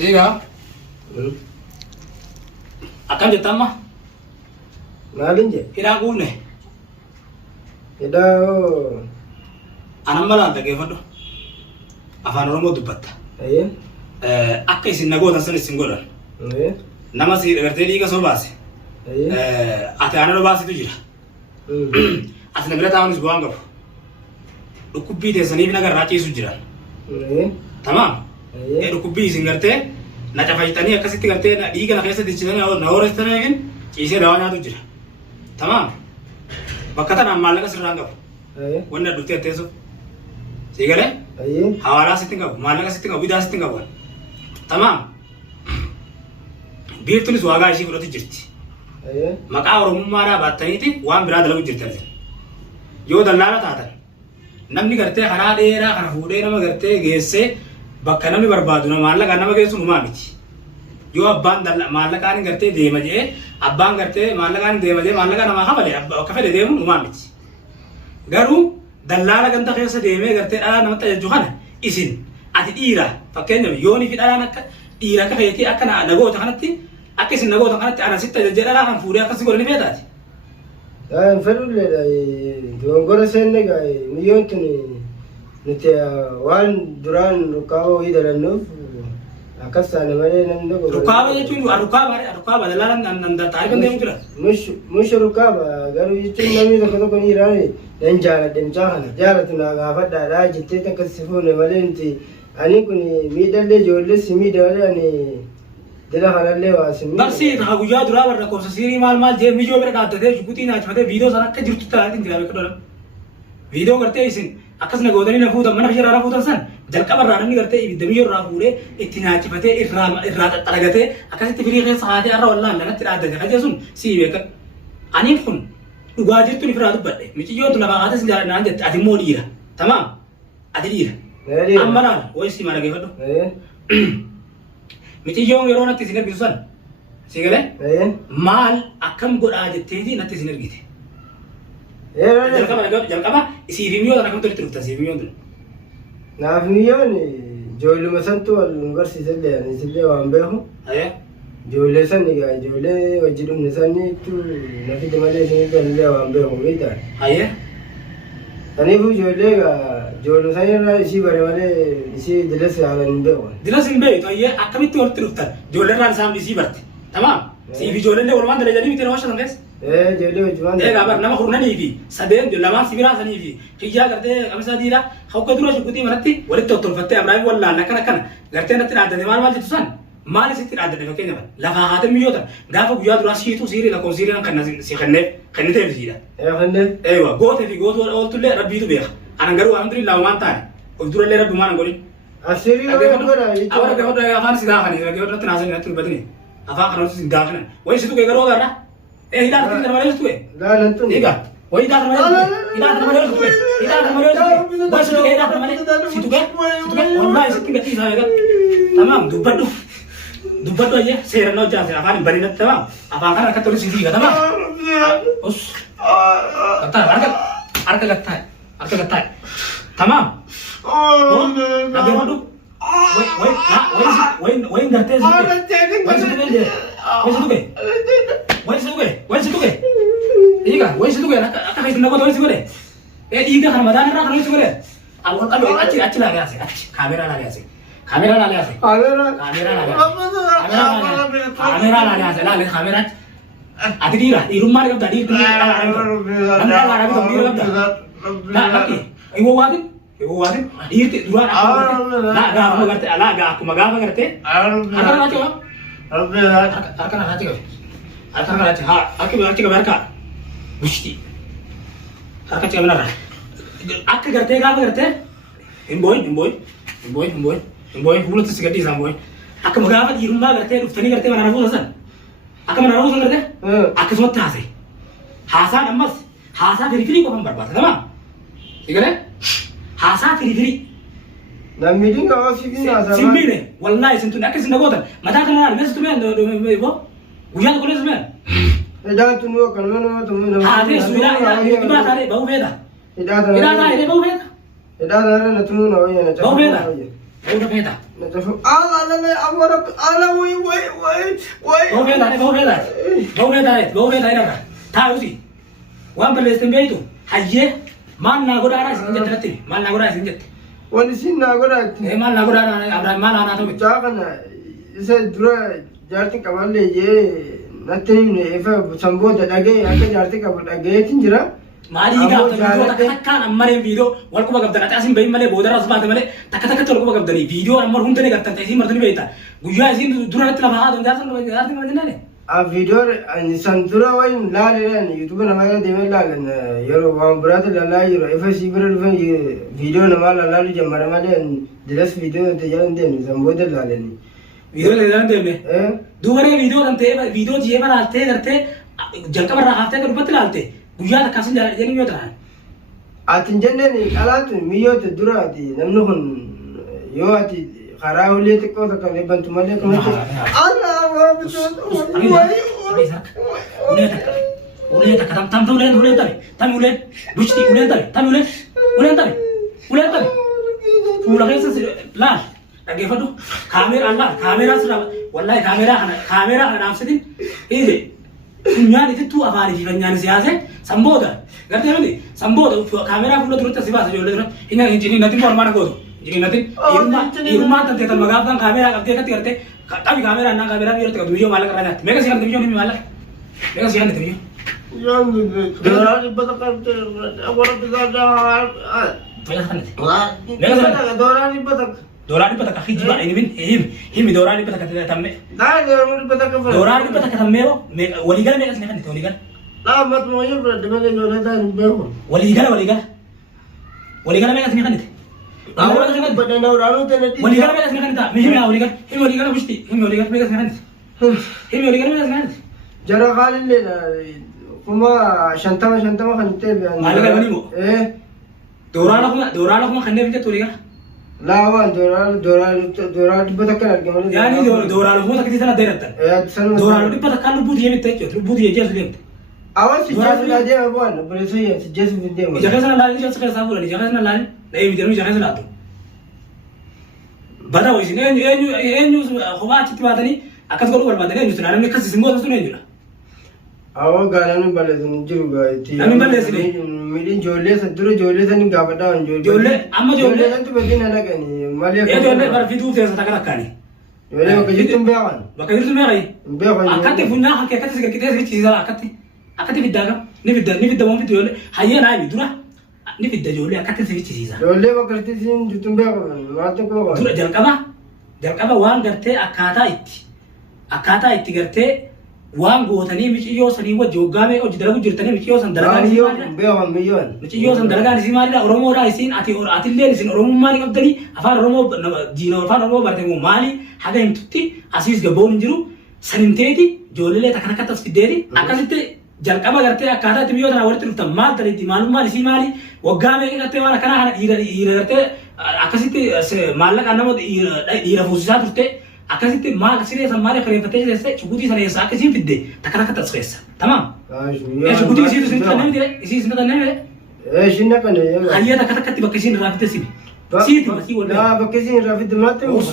Egaa akkam jetta amma? Maalin jedhe? Hidhaa quufne. Hidhaa Anan malaan dhaggeeffadhu. Afaan Oromoo dubbatta. Akka isin nagootan san isin godhan. Nama si gartee dhiiga soo baase. Ati aannan baasitu jira. Ati na bira taa'anis bu'aan qabu. Dhukkubbii teessaniif nagarraa ciisu jiran. Tamaam. Dhukkubbii isin gartee na cafaytanii akkasitti gartee dhiiga na keessa dichitanii na hoorestanii eegin ciisee dawaa nyaatu jira. Tamaam. Bakka tanaan maallaqa sirraan qabu. Wanni adduutti atteessu. Siigalee? Hawaaraa sitti qabu, maallaqa sitti qabu, bidaa sitti qabu. Tamaam. Biirtunis waagaa ishii fudhatu jirti. Maqaa Oromummaadhaa baattaniiti waan biraa dalagu jirtan. Yoo dallaala taatan namni gartee karaa dheeraa kana fuudhee nama gartee geessee bakka namni barbaadu nama maallaqaan nama geessu numaa miti. Yoo abbaan maallaqaan gartee deema jee abbaan gartee maallaqaan deema jee maallaqa namaa kafalee akka fedhe deemu numaa miti. Garuu dallaala ganda keessa deemee gartee dhalaa namatti ajaju kana isin ati dhiira fakkeenyaaf yoonii fi dhalaan akka dhiira akka feetii akka nagoota kanatti akka isin nagoota kanatti ana sitti ajajjee dhalaa kan fuudhee akkasii godhanii feetaati. Fedhulleedha dogongora seenne miyyoon tun nuti waan duraan rukkaaba wayii dalannuuf akkas taane malee namni tokko. Rukkaaba jechuun rukkaaba dallaalaan taarikan deemu jira. Musha rukkaaba garuu jechuun namni tokko ni jiraani nan jaaladhe mucaa kana jaalatu naa gaafadhaadhaa jettee akkas si fuune malee nuti ani kun miidhallee ijoollee si miidha malee ani dila kanallee waa si miidha. Barsi haa guyyaa duraa warra koomsa siirii maal jee mijoo bira dhaabbatee shukutii naachifatee viidiyoo sana akka jirtu ta'aatiin jira beekaa dholan. Viidiyoo gartee isin akkas nagootanii na fuutan mana biyya irraa fuutan san jalqaba irraa namni gartee ibidda biyya irraa fuudhee itti naachifatee irraa xaxalagatee akkasitti firii keessa haatee har'a wallaan lanatti dhaaddate kaje sun sii beeka. Aniin kun dhugaa jirtu ni firaa dubbadhe miciyyoon tun lafaa haata sin jaalladhaan jette ati immoo dhiira tamaam ati dhiira. Amma laal wayii sii maal dhageeffadhu. Miciyyoon yeroo natti isin ergitu san sii galee maal akkam godhaa jetteeti natti isin ergite. Jalqaba isiif miyyoo tana kamtu walitti dhuftan siif miyyoon tun. Naaf miyyoon ijoolluma santu wal nu barsiisallee ani isillee waan beeku. Ijoollee san egaa ijoollee wajji dhumne saniitu na fide malee isinii galillee waan beeku beektaa. Kaniifuu ijoollee egaa ijoolluma sanirraa isii bare malee isii dilas haalan hin beeku. Dilas hin beektu ayyee akkamitti walitti dhuftan ijoolleerraan isaan isii barte tamaam siif ijoollee walumaan dalajanii miti nama shatan keessa. Ijoollee wajjumaan. Egaa bar nama kurnanii fi sadeen lamaan sibiraa sanii fi hiyyaa gartee qamisaa diiraa hawqa dura shukutii manatti walitti tottolfattee Abiraayim wallaan akkana gartee natti dhaaddate maal jettu san maal isitti dhaaddate fakkeenyaaf lafaa haatee miyyoota gaafa guyyaa duraa siituu siirii lakkoon siirii kan si kennitee bisiidha. Eewa gootee fi gootuu ooltullee rabbiitu beeka. Anan garuu alhamdulillah waan taane of durallee rabbi maan godhin. Asirii waan godha jechuudha. Awwaala gaafadha afaan si gaafanii irratti naasanii natti dubbatanii afaan kanatti si gaafatan wayii situ garuu agarra. Hidaan kan malee tuwe. Daalan tun. Ega. Woi daalan malee. Hidaan kan malee tuwe. Hidaan kan malee tuwe. Bos tu hidaan kan malee. Situ kan. Wallahi situ kan tiga kan. Tamam dubbaddu. Dubbaddu aja. Seera no jaa seera afaan bari natti tamam. Afaan kan akka tulis tiga tamam. Us. Kata arka gatta. Arka gatta. Tamam. Oh. Nabi madu. Woi ngerti sih. Woi situ kan dia. Woi situ kan. Wai situ ke? Iya, wai situ ke? Akka kai nago wai situ ke? Iya kan Ramadan ra kan wai situ ke? Awal aci lagi asik. Kamera lagi asik. Kamera lagi asik. Kamera lagi asik. Lagi kamera. Ati dira, di rumah dia tadi itu. Nanti ada di kamera dia. Nah, lagi. Ibu watin. Itu dua aku. Nah, aku ngerti. Aku magama ngerti. Akan aja. Akan aja. Akan aja, aku berka, gusti. Aku cakap benar. Aku gerti, emboy, pulut tu segede samboy. Aku mengawan di rumah gerti, ruftani gerti mana rafu san. Aku mana rafu san gerti? Aku semua tahu. Hasan emas, hasan firi kau hambar bahasa, tamam? Tiga hasan firi. Namni ni kau sini hasan. Sini ni, wallahi sentuh. Aku sini kau tu. Mata kena, ni sentuh ni, ibu. Guyyaa tokko lees meen. Hidhaan tun yoo kan mana tun nama. Haatee suudaa dhibaa taatee bahuu feeta. Hidhaa taatee bahuu feeta. Hidhaa taatee na tun nama wayyaa na bahuu feeta. هو فيتا نتفق لا أمر أنا وي هو فيتا هنا تاوزي وان بلستن بيتو حجة ما نقول أنا سنجت ترتني ما نقول أنا سنجت ونسينا قرأت ما نقول أنا أبراهيم ما أنا تومي جاكنا إذا درا جارتي كمان ليه نتني إفا سامبو تلاقي أكيد جارتي كمان لقيه تنجرا مالي يقاب فيديو تكتكان أمرين فيديو والكو بقى بدنا تأسين بين ملء بودر أصبحت ملء تكتك والكو بقى بدني فيديو أمر هم تاني قتل تأسين مرتني بيتا قويا أسين درا نتلا فهاد جارتي ما جنانه فيديو سندرا وين لا لا يوتيوب نماذج ديمه لا لأن يرو وام برات لا يرو إفا سيبر الفن فيديو نماذج لا لجمع نماذج درس فيديو تجارن دين سامبو لا لني فيديو تجارن دين دوباره فيديو كنتي فيديو جيبا لالته करते जलका बर्रा खाते कर बत्ती लालते गुया तक कासिन जाने में होता है أتنجنني ألات ميوت دراتي نمنهن يواتي خراولي تكو تكلم بنت مالك ما أنا ulen tak tam ulen tami bushti ulen tami pula kaya la lagi fadu kamera sura wallahi kamera ana nafsidin ide nyani itu afari di nyani siase samboda ngerti nanti samboda kamera pula turut sibas jole ini nanti mau mana kodo ini nanti irma tante tan magabang kamera karte tapi kamera na kamera biar tak video malah kerana mereka siang video ni malah mereka siang video دوران يبتكر أول بزاجة دوران يبتكر أخي جبا ini min him دوران يبتكر تامه لا دوران يبتكر دوران يبتكر تامه وليجال mereka siapa nih وليجال لا ما تمويه برد ما لي ولا ده بيهم وليجال mereka siapa nih بدنا دورانو تنتي وليجال mereka siapa nih tak mihim ya وليجال busti وليجال mereka siapa nih وليجال mereka siapa nih جرى قال لي كما شنتما خنتي بيان مالك بنيمو إيه دورانكم خنّي بيجي توريكا لا هو دوران بتكلم الجمال يعني دورانكم تكتي سنة ديرتا دورانكم بتكلم بودي يمي تيجي بودي يجي أصلي أول سجاس لا دي أبوان بريسوي سجاس في الدم جهازنا لا يجي أصلا سافولا جهازنا لا لا يجي جهازنا لا تو بدأ ويسين إنيو خوات تبادني أكاد قالوا بالبادني إنيو سنارم نكسر سيمبو تسوني إنيو أول قالوا بالبادني نجيبوا قايتي نامي بالبادني ميدين جولة سدرو جولة سنين قابدا جولة أما جولة أنت بدين أنا كني مالي إيه جولة بار في دوب تيسا تكرا كاني جولة وكجيتم بيعان وكجيتم بيعان أكتي فينا أكتي سكر كده سكر تيجي أكتي بداعم نبدا وان في جولة هيا نايم دورا نبدا جولة أكتي سكر تيجي جولة وكرتي سين جيتم بيعان ما تقول دورا جلكما وان قرتي أكاتا إتي قرتي وان قوتني مشيو سني وجوجامي أو جدرا وجرتني مشيو سندرا مشيو سندرا نسيمالي لا أرومو رايسين أتي اللي نسين أرومو مالي قبضني أفان أرومو جينو أفان أرومو برتمو مالي حاجة يمتوتي أسيس جبون جرو سنتيتي جولة تكنا كتاس في ديري أكاسيت جلكما قرتي أكاتا تبيو تنا ورت رفتا مال تريتي معلوم مالي سيمالي وجامي قرتي وانا كنا إيرا قرتي أكاسيت مالك أنا مود إيرا فوزات رفته أكاسيت مال سيري سمالي خريف فتش لسه شغودي سنة يساق كسين في الدة تكنا كتاس خيسة تمام يا شغودي يصير سنة تنام دي يصير سنة تنام دي إيش إنك أنا هيا تكنا كتي بكسين رافد سيبي سيتي بس يقول لا بكسين رافد ما تقول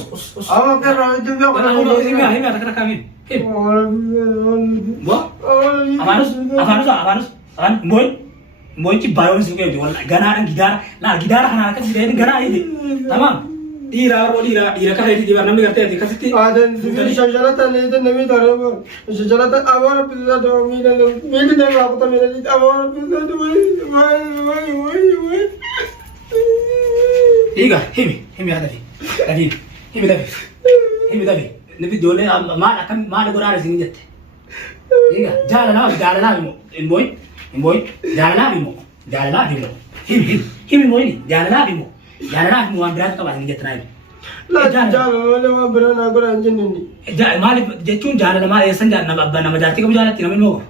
أما كان رافد بيا هيا تكنا كامين بوا أفانوس موي كي بايون سيكون جوال غانا جدار خنا كتي ده غانا يدي تمام ديرا كده دي بار نمي करते हैं كسيتي आदन शजरत ने तो नमी धरे वो शजरत आवार पिज़्ज़ा तो मेरे ने आपको तो मेरे लिए आवार पिज़्ज़ा तो वही ठीक है हिमी هذا دي हिमी دبي نبي دولة ما نقول على سنين جت ठीक है جالنا الموي جالنا بيمو हिमी موي جالنا بيمو وان برات كبار سنين جت نايم لا جالنا ولا برا نقول أنجنني مالي جتون جالنا ما يسن جالنا بابنا ما جاتي كم جالنا تينا من موه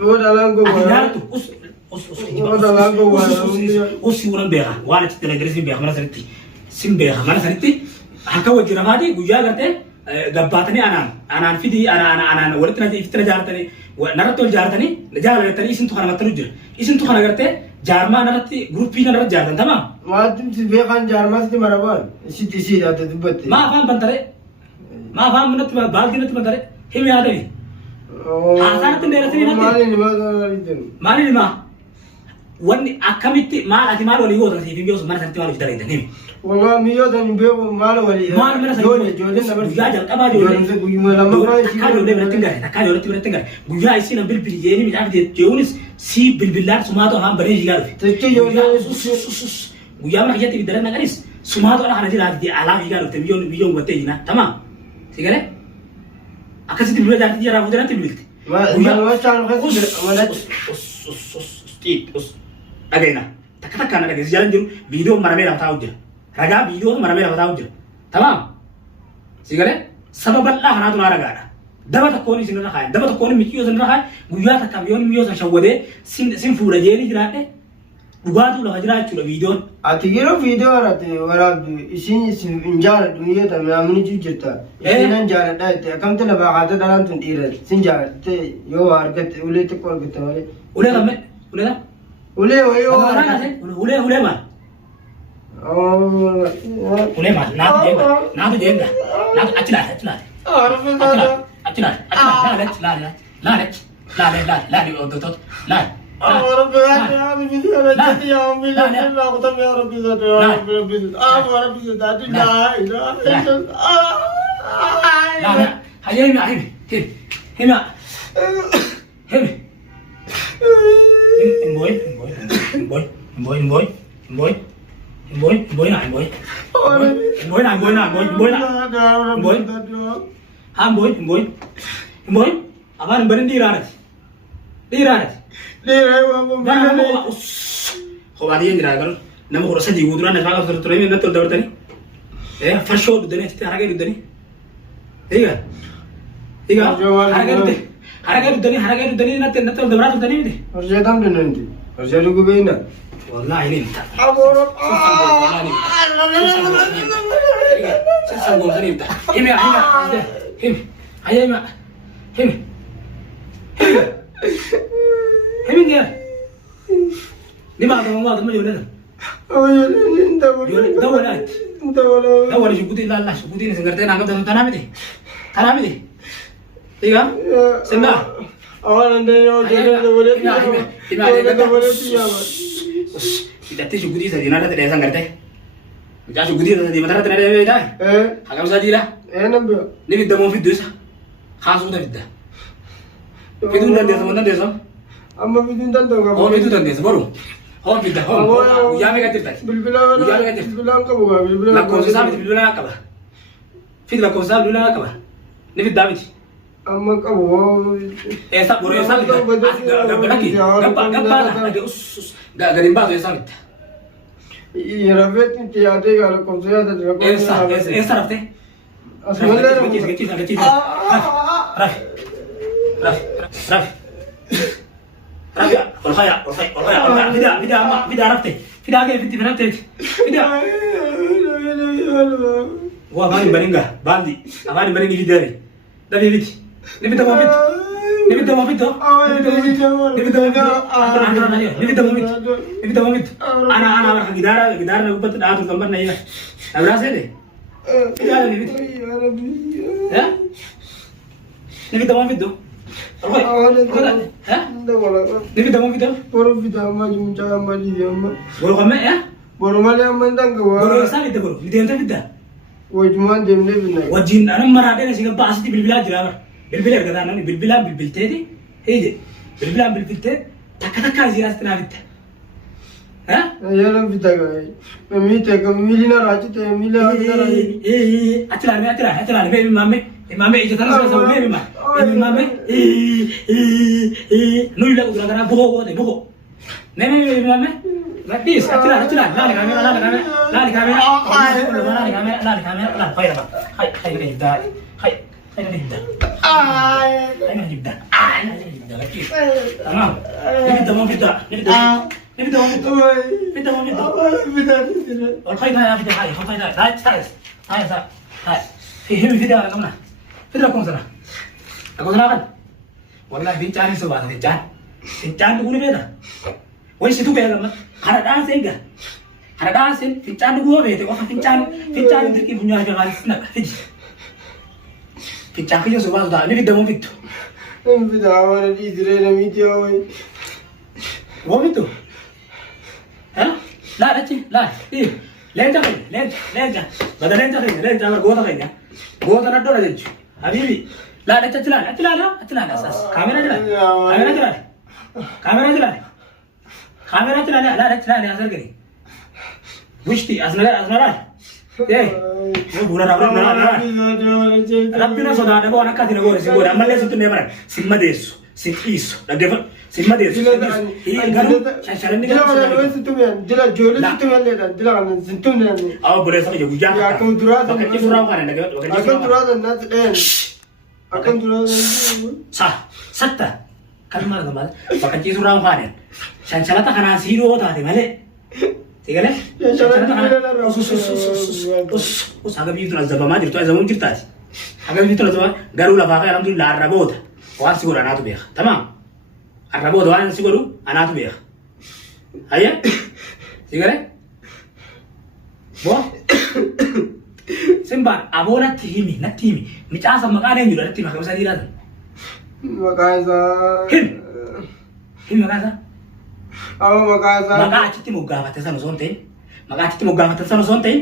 هو دالان كوا أوس يورن بيها وانا تتلاقي بيها mana سرتي هكا وجرا مادي ويا قرتي قباتني أنا فيدي أنا ولتنا في تنا جارتني ونرتول جارتني نجار قرتني اسم تخنا متروجر اسم تخنا قرتي جارما نرتي جروبي نرت جارن تمام ما تمشي بيخان جارما ستي مرابان سيتي سيدا تدبت ما فهم بنتري ما فهم منت بالدي نت بنتري هم يا دني آثار تندرتني نت مالي ما واني أكملتي ما أتمنى ولا يوضع في فيديو سمعنا سنتي ولا يدري دنيم والله ميوزا نبيه مال ولي مال من جولي جولي نبر جاجل كما جولي لما ما كانوا ليه بنتنجر كانوا ليه بنتنجر جوجا يسينا بالبليجيني من عبد جونس سي بالبلاد سمعته هم بريج قال تجي جولي جوجا ما حياتي بدرنا قاليس سمعته أنا هنجي لعبدي على فيجار تبيون بيون وتيجينا تمام سيجاره أكاسيت بالبلاد عبدي جرا بدرنا تبليت ما كان خسر ولا ستيب أجينا تكتك أنا لقيت جالن جرو فيديو مرمي لا تاوجه رجع فيديو مرمي لا تاوجه تمام سيجاره سبب الله هنا تنا رجع دبا تكوني سننا خاين دبا تكوني ميكيو سننا خاين غويا تكابيون ميو سشوده سين فورا جيني جراته بغادو لا هجرا تشولا فيديو أتيجيرو فيديو أراتي ورا إسين إنجار الدنيا تام نامني جوجتا إسين إنجار ده كم تلا بعاده داران تنتير سنجار ته يو أرجت ولي تكور كتامي ولا لما ولا ولي ويو ولا ما ولا ما نادو جيندا نادو أتلا عارف هذا أتلا لا لا لا رب يا ربي زاد يا أمي لا لا قدام يا ربي زاد يا ربي زاد ربي زاد لا إله إلا لا هيا هنا Aman berin di rarat. Khawari yang diragal, nama kurasa di udara naga terus ini natul dapat ni. First shot dudani, kita harga dudani. Iya, harga dudani natul dapat dudani ni. Harga tam dudani, harga lu gue ina. Wallah ini tak. Aborok. Sesungguh ini tak. Ini, ayah Hemi dia. Ni mak tahu macam mana? Oh ya, ni tahu lah. Tahu lah. Syukuti lah, syukuti ni sengerti nak kau tanam ni. Tiga, senda. Awak anda yang jadi boleh. Kita tu syukuti saja. Nada tidak sengerti. Kita syukuti saja. Mata tidak ada dah. Agam saja lah. Nampak. Ni kita mau video sah. Khas sudah kita. Video dan desa. Amma video dan tu. Oh video dan desa baru. Oh kita. Oh. Ya mereka cerita. Bilbilan ka buka. Bilbilan. Lakon sah bilbilan apa? Fit lakon sah bilbilan apa? Ni fit David. Amma ka buka. Esa baru esa kita. Gapa lagi. Gapa. Gak garimba tu esa kita. Iya Rafiq ni tiada kalau konser ada juga. Esa Rafiq. Rafi. Tidak Rafi. Tidak lagi Rafi. Tidak. Wah, bani baringa, bandi. Abani baringi video ni. Tapi video. Ni video mau video. Ni video mau video. Ni video mau video. Ana orang gidara ubat dah tu gambar ni ya. Abra se deh. Ya, ni video. Ya? Ni video mau video. Ni video mau video. Baru video maju mencari maju dia mah. Baru kami ya? Baru malah yang mendang kau. Baru sah video baru. Video entah video. Wajuman dem ni benar. Wajin, anak marah dia sehingga pas di bilbilan jelah. Bilbilan kata anak ni bilbilan tadi. Hei, bilbilan tadi. Tak ziarah setelah video. Hah? Ya lah video kau. Memilih kau memilih nak rajut, memilih ada rajut. Acara ni, mami itu tanah sama mami. Nui lagu tu nak bohong. Nene mami. Lapis, acara. Lari kamera. Hai ni dah. Lapis. Tamam. Ni kita mau kita. Video kau sana. Aku sana kan. Wallahi bincang ni sebab bincang tu boleh beda. وين شتو بيا لما أنا دان سينجا أنا دان سين فينشان نقول بيته وقف فينشان تركي بنيا في غالي سنك فينشان كي جالس واسدا نبي دمو بيتو نبي دعوانا دي درينا ميديا وين वो भी तो है ना ला रची ला ये ले जा बदल ले जा अगर गोदा कहीं गोदा ना डोरा देच अभी भी ला ले चला सास कैमरा चला ला असर करी बुझती असनरा ये वो बुरा रब्बिना सोदा डबो अनका दिन गोरे सिंगोरा मल्ले सुतु नेमरा सिम्मा देसु सिंइसु डबो सिम्मा देसु ये गरु शरण निकल वين ستوميان دلا جولي ستوميان ليدا دلا عن ستوميان أو بره سامي جو جاك يا كم درا بكتي سورا وكان نجا أكن درا الناس إن أكن درا ستا كلمة كمان بكتي سورا وكان شان شلتا كنا سيرو تاري ماله تيجي us agak begitu lah zaman majir tu zaman cerita sih agak begitu lah zaman garu lah pakai alhamdulillah arabot wan sigur anak tu biar tamam arabot wan sigur anak tu biar ayah tiga deh boh sembar abo nanti mi casa makanan juga nanti makan bisa dilihat makasa him makasa أو makasa maka aciti muga mata sana sonten maka aciti muga mata sana sonten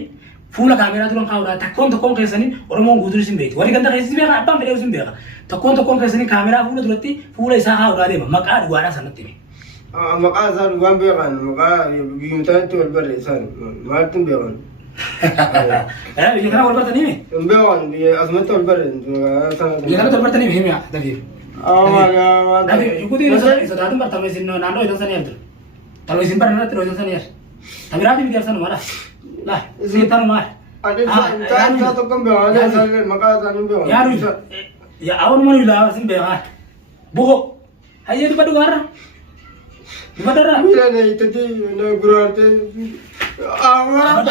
fuula kamera tulang kau dah takon kesani orang mau gudur sim beti wali ganda kesi bega apa beda sim bega takon kesani kamera fuula tulati fuula isa kau dah deh maka ada gua rasa nanti makasa luang bekan maka bimutan tu berberes san martin bekan biar kenapa berberta nih bekan biar asmat tu berberes biar kenapa berberta nih ya tapi tapi ikuti itu dah tu bertamu sin nando itu sana ya tu kalau sin pernah terus itu sana ya tapi rapi biar sana mana lah sekitar mana ada satu kembang ada sana makasa ni bekan ya rujuk ya awal mana bilang sin bekan bohong ayo tu pada gara Gimana? Bila ni tadi na guru arte awak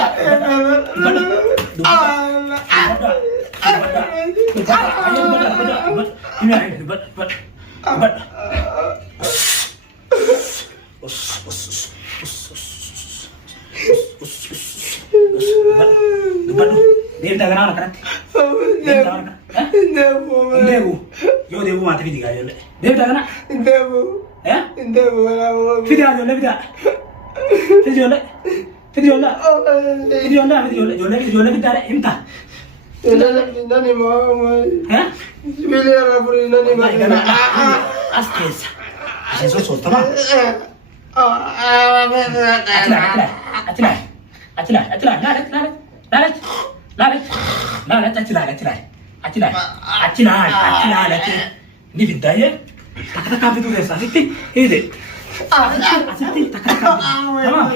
Devi tak kenal kan? Devu. Yo Devu mati video aja le. Devi tak kenal? Devu. Ya? Devu lah. Video aja le video. Video le. Video le kita ada imta. Nani mau? Ya? Bila rapor nani mau? Astes. Sesuatu tamam. Ini bidaya. Tak ada kafe tu desa. Ini. Asik tak ada kafe. Tamam.